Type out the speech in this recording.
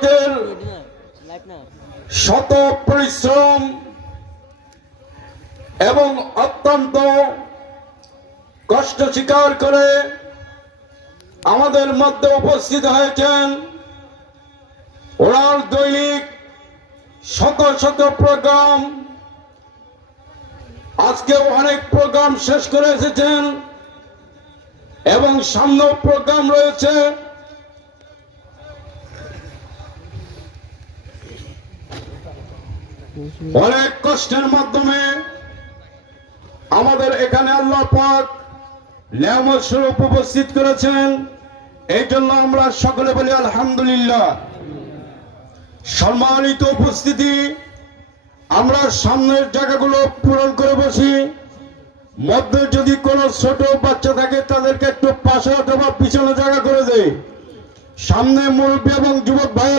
কৃষকের শত পরিশ্রম এবং অত্যন্ত কষ্ট স্বীকার করে আমাদের মধ্যে উপস্থিত হয়েছেন। ওনার দৈনিক শত শত প্রোগ্রাম, আজকে অনেক প্রোগ্রাম শেষ করে এসেছেন এবং সামনেও প্রোগ্রাম রয়েছে। অনেক কষ্টের মাধ্যমে আমাদের এখানে আল্লাহ পাক নিয়ামত স্বরূপ উপস্থিত করেছেন। এই জন্য আমরা সকলে বলি আলহামদুলিল্লাহ। সম্মানিত উপস্থিতি, আমরা সামনের জায়গাগুলো পূরণ করে বসি। মধ্যে যদি কোনো ছোট বাচ্চা থাকে তাদেরকে একটু পাশে অথবা পিছনে জায়গা করে দেয়। সামনে মুরব্বী এবং যুবক ভাইয়েরা